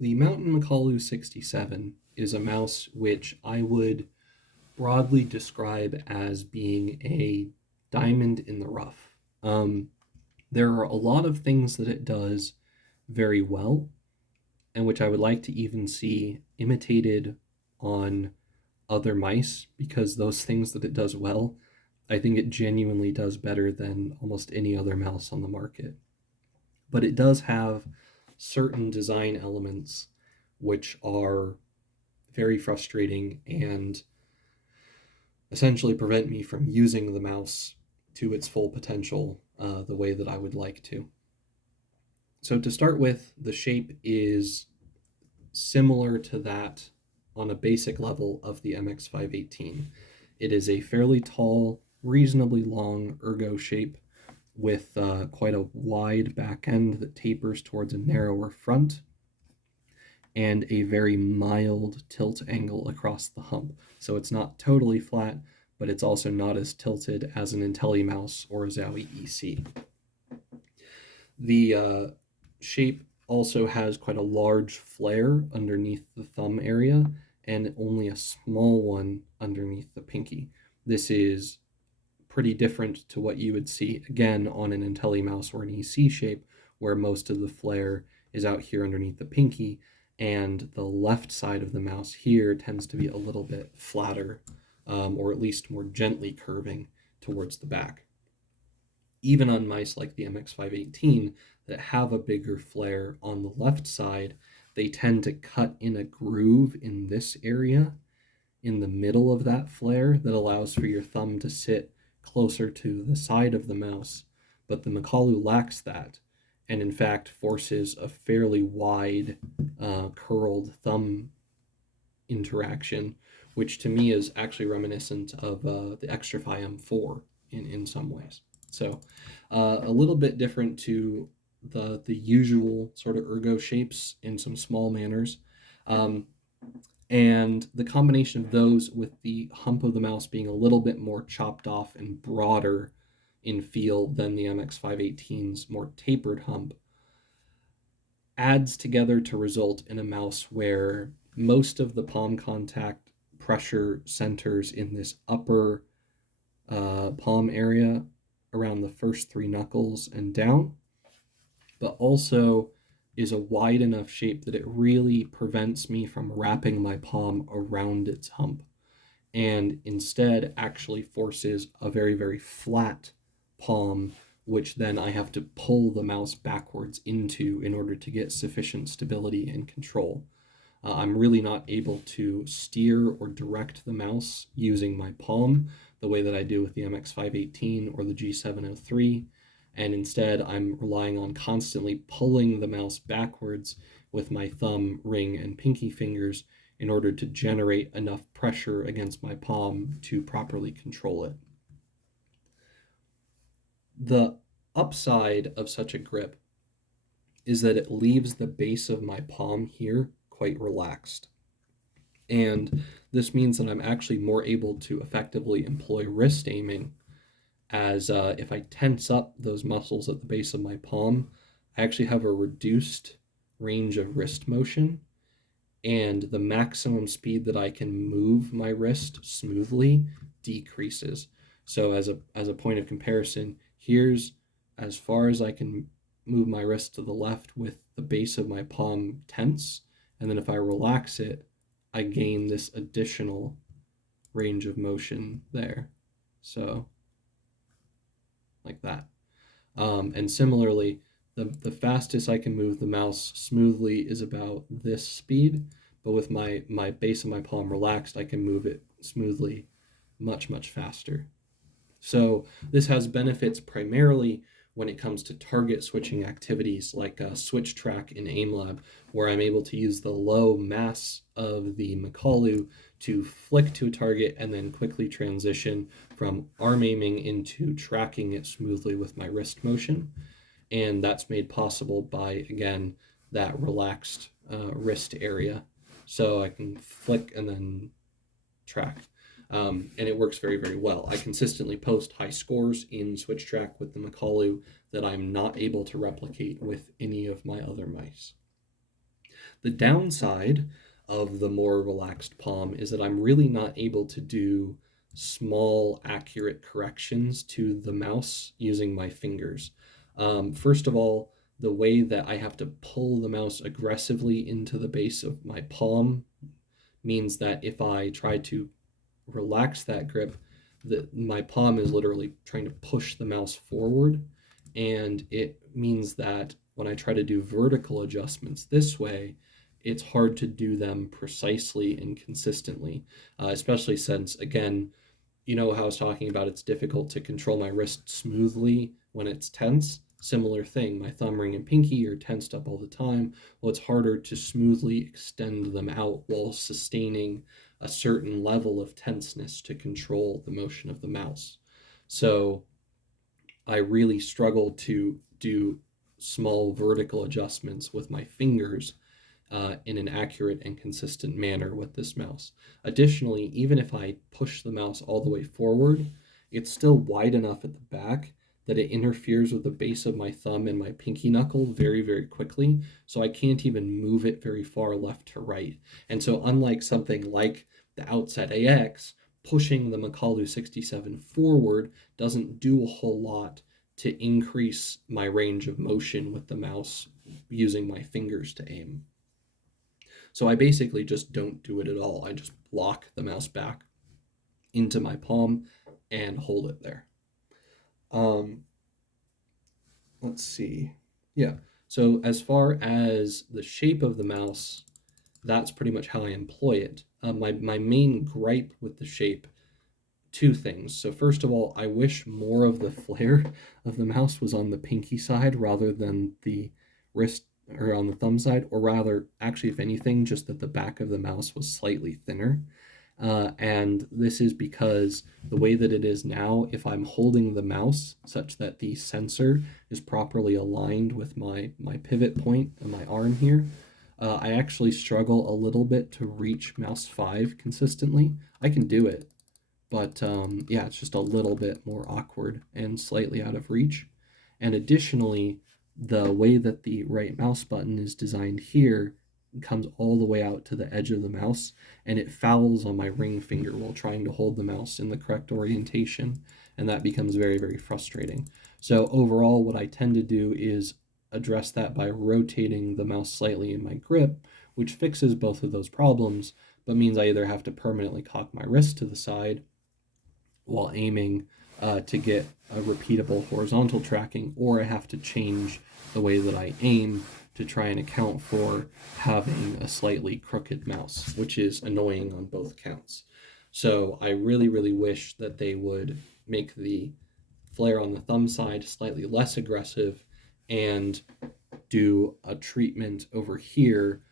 The Mountain Makalu 67 is a mouse which I would broadly describe as being a diamond in the rough. There are a lot of things that it does very well, and which I would like to even see imitated on other mice, because those things that it does well, I think it genuinely does better than almost any other mouse on the market. But it does have certain design elements which are very frustrating and essentially prevent me from using the mouse to its full potential the way that I would like to. So to start with, the shape is similar to that on a basic level of the MX518. It is a fairly tall, reasonably long ergo shape with quite a wide back end that tapers towards a narrower front and a very mild tilt angle across the hump. So it's not totally flat, but it's also not as tilted as an IntelliMouse or a Zowie EC. The shape also has quite a large flare underneath the thumb area and only a small one underneath the pinky. This is pretty different to what you would see again on an IntelliMouse or an EC shape, where most of the flare is out here underneath the pinky, and the left side of the mouse here tends to be a little bit flatter, or at least more gently curving towards the back. Even on mice like the MX518 that have a bigger flare on the left side, they tend to cut in a groove in this area, in the middle of that flare, that allows for your thumb to sit closer to the side of the mouse. But the Makalu lacks that, and in fact forces a fairly wide curled thumb interaction, which to me is actually reminiscent of the Xtrfy M4 in some ways. So a little bit different to the usual sort of ergo shapes in some small manners. And the combination of those with the hump of the mouse being a little bit more chopped off and broader in feel than the MX518's more tapered hump adds together to result in a mouse where most of the palm contact pressure centers in this upper palm area around the first three knuckles and down, but also is a wide enough shape that it really prevents me from wrapping my palm around its hump, and instead actually forces a very, very flat palm, which then I have to pull the mouse backwards into in order to get sufficient stability and control. I'm really not able to steer or direct the mouse using my palm the way that I do with the MX518 or the G703, and instead I'm relying on constantly pulling the mouse backwards with my thumb, ring, and pinky fingers in order to generate enough pressure against my palm to properly control it. The upside of such a grip is that it leaves the base of my palm here quite relaxed. And this means that I'm actually more able to effectively employ wrist aiming, as if I tense up those muscles at the base of my palm, I actually have a reduced range of wrist motion, and the maximum speed that I can move my wrist smoothly decreases. So as a point of comparison, here's as far as I can move my wrist to the left with the base of my palm tense, and then if I relax it, I gain this additional range of motion there. So like that. And similarly, the fastest I can move the mouse smoothly is about this speed, but with my base of my palm relaxed, I can move it smoothly much, much faster. So this has benefits primarily when it comes to target switching activities like switch track in AimLab, where I'm able to use the low mass of the Makalu to flick to a target and then quickly transition from arm aiming into tracking it smoothly with my wrist motion. And that's made possible by, again, that relaxed wrist area. So I can flick and then track. And it works very, very well. I consistently post high scores in switch track with the Makalu that I'm not able to replicate with any of my other mice. The downside of the more relaxed palm is that I'm really not able to do small, accurate corrections to the mouse using my fingers. First of all, the way that I have to pull the mouse aggressively into the base of my palm means that if I try to relax that grip, my palm is literally trying to push the mouse forward. And it means that when I try to do vertical adjustments this way, it's hard to do them precisely and consistently, especially since, again, you know how I was talking about it's difficult to control my wrist smoothly when it's tense? Similar thing. My thumb ring and pinky are tensed up all the time. Well, it's harder to smoothly extend them out while sustaining a certain level of tenseness to control the motion of the mouse. So I really struggle to do small vertical adjustments with my fingers in an accurate and consistent manner with this mouse. Additionally, even if I push the mouse all the way forward, it's still wide enough at the back that it interferes with the base of my thumb and my pinky knuckle very, very quickly. So I can't even move it very far left to right. And so, unlike something like the Outset AX, pushing the Makalu 67 forward doesn't do a whole lot to increase my range of motion with the mouse using my fingers to aim. So I basically just don't do it at all. I just lock the mouse back into my palm and hold it there. Um, let's see. Yeah. So as far as the shape of the mouse, that's pretty much how I employ it. My main gripe with the shape, two things. So first of all, I wish more of the flare of the mouse was on the pinky side rather than the wrist or on the thumb side, or rather, actually, if anything, just that the back of the mouse was slightly thinner. And this is because the way that it is now, if I'm holding the mouse such that the sensor is properly aligned with my pivot point and my arm here, I actually struggle a little bit to reach mouse 5 consistently. I can do it, but yeah, it's just a little bit more awkward and slightly out of reach. And additionally, the way that the right mouse button is designed here comes all the way out to the edge of the mouse, and it fouls on my ring finger while trying to hold the mouse in the correct orientation, and that becomes very, very frustrating. So overall, what I tend to do is address that by rotating the mouse slightly in my grip, which fixes both of those problems, but means I either have to permanently cock my wrist to the side while aiming to get a repeatable horizontal tracking, or I have to change the way that I aim to try and account for having a slightly crooked mouse, which is annoying on both counts. So I really, really wish that they would make the flare on the thumb side slightly less aggressive and do a treatment over here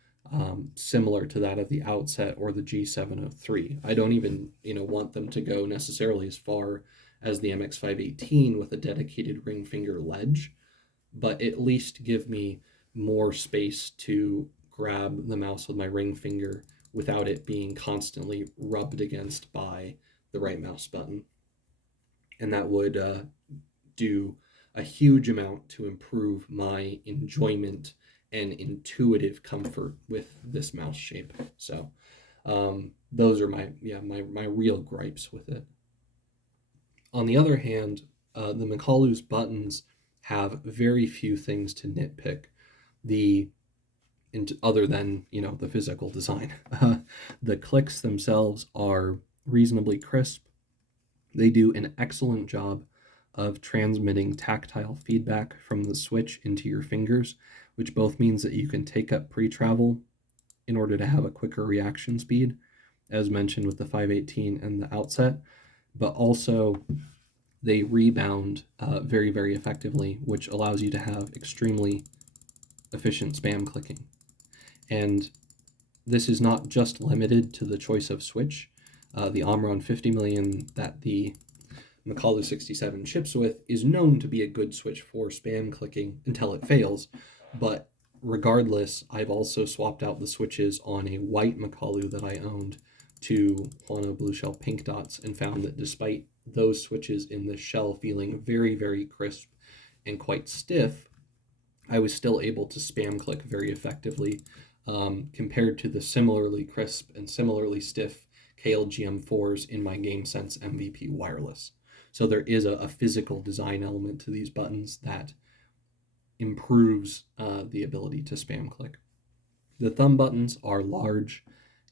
similar to that of the Outset or the G703. I don't even want them to go necessarily as far as the MX518 with a dedicated ring finger ledge, but at least give me more space to grab the mouse with my ring finger without it being constantly rubbed against by the right mouse button. And that would do a huge amount to improve my enjoyment and intuitive comfort with this mouse shape. So those are my real gripes with it. On the other hand, the Makalu's buttons have very few things to nitpick. The other than the physical design, the clicks themselves are reasonably crisp. They do an excellent job of transmitting tactile feedback from the switch into your fingers, which both means that you can take up pre-travel in order to have a quicker reaction speed, as mentioned with the 518 and the Outset, but also they rebound very, very effectively, which allows you to have extremely efficient spam clicking. And this is not just limited to the choice of switch. The Omron 50 million that the Makalu 67 ships with is known to be a good switch for spam clicking until it fails, but regardless, I've also swapped out the switches on a white Makalu that I owned to Huano Blue Shell Pink Dots and found that despite those switches in the shell feeling very, very crisp and quite stiff, I was still able to spam click very effectively compared to the similarly crisp and similarly stiff KLG M4s in my GameSense MVP wireless. So there is a physical design element to these buttons that improves the ability to spam click. The thumb buttons are large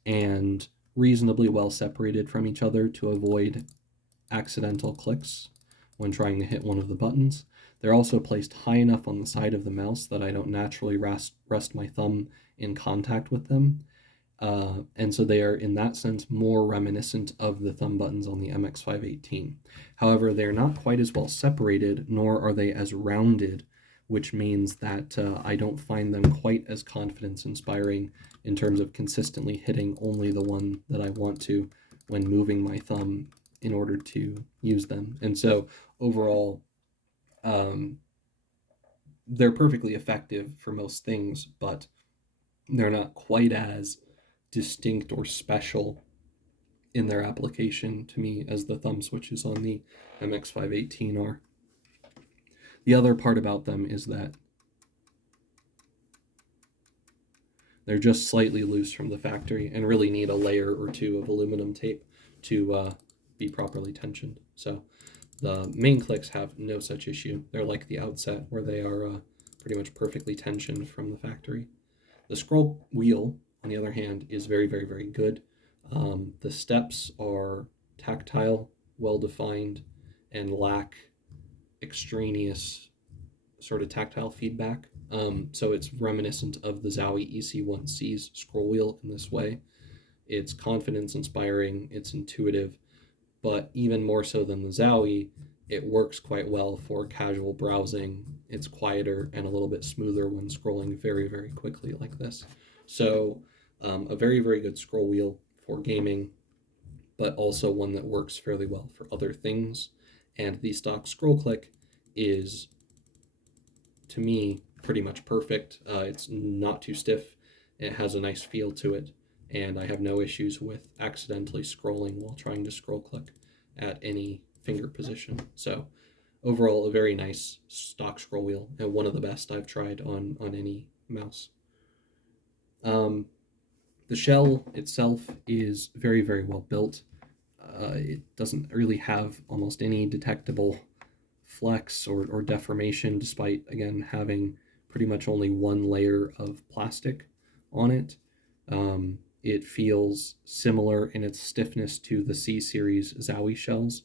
and reasonably well separated from each other to avoid accidental clicks when trying to hit one of the buttons. They're also placed high enough on the side of the mouse that I don't naturally rest my thumb in contact with them. And so they are, in that sense, more reminiscent of the thumb buttons on the MX518. However, they're not quite as well separated, nor are they as rounded, which means that I don't find them quite as confidence inspiring in terms of consistently hitting only the one that I want to when moving my thumb in order to use them. And so overall, they're perfectly effective for most things, but they're not quite as distinct or special in their application to me as the thumb switches on the MX518 are. The other part about them is that they're just slightly loose from the factory and really need a layer or two of aluminum tape to be properly tensioned. So the main clicks have no such issue. They're like the Outset, where they are pretty much perfectly tensioned from the factory. The scroll wheel, on the other hand, is very, very, very good. The steps are tactile, well-defined, and lack extraneous sort of tactile feedback. So it's reminiscent of the Zowie EC1C's scroll wheel in this way. It's confidence-inspiring, it's intuitive, but even more so than the Zowie, it works quite well for casual browsing. It's quieter and a little bit smoother when scrolling very, very quickly like this. So a very, very good scroll wheel for gaming, but also one that works fairly well for other things. And the stock scroll click is, to me, pretty much perfect. It's not too stiff. It has a nice feel to it, and I have no issues with accidentally scrolling while trying to scroll click at any finger position. So overall, a very nice stock scroll wheel, and one of the best I've tried on any mouse. The shell itself is very, very well built. It doesn't really have almost any detectable flex or deformation, despite, again, having pretty much only one layer of plastic on it. It feels similar in its stiffness to the C-Series Zowie shells,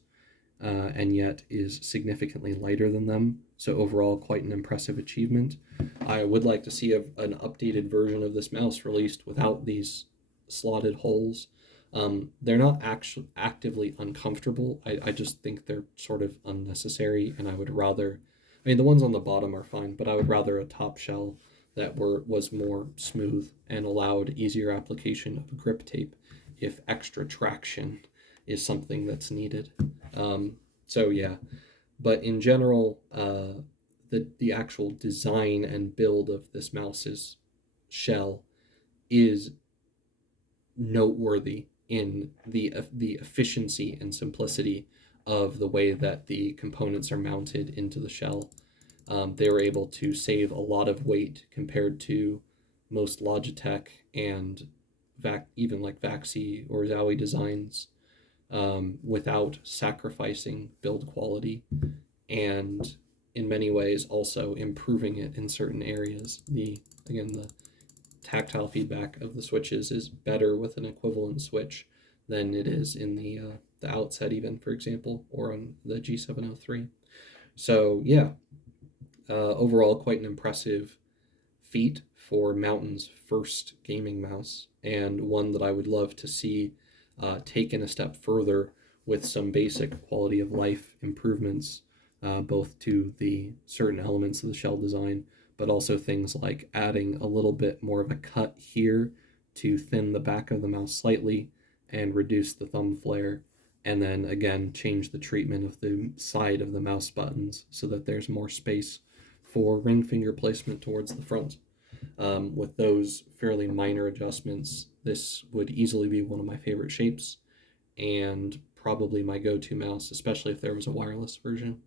and yet is significantly lighter than them. So overall, quite an impressive achievement. I would like to see an updated version of this mouse released without these slotted holes. They're not actually actively uncomfortable. I just think they're sort of unnecessary, and I would rather, I mean, the ones on the bottom are fine, but I would rather a top shell that was more smooth and allowed easier application of grip tape if extra traction is something that's needed. So yeah, but in general, the actual design and build of this mouse's shell is noteworthy in the efficiency and simplicity of the way that the components are mounted into the shell. They were able to save a lot of weight compared to most Logitech and even like Vaxi or Zowie designs, without sacrificing build quality, and in many ways also improving it in certain areas. The tactile feedback of the switches is better with an equivalent switch than it is in the Outset, even, for example, or on the G703. So yeah, overall, quite an impressive feat for Mountain's first gaming mouse, and one that I would love to see taken a step further with some basic quality of life improvements, both to the certain elements of the shell design, but also things like adding a little bit more of a cut here to thin the back of the mouse slightly and reduce the thumb flare, and then again change the treatment of the side of the mouse buttons so that there's more space for ring finger placement towards the front. With those fairly minor adjustments, this would easily be one of my favorite shapes and probably my go-to mouse, especially if there was a wireless version.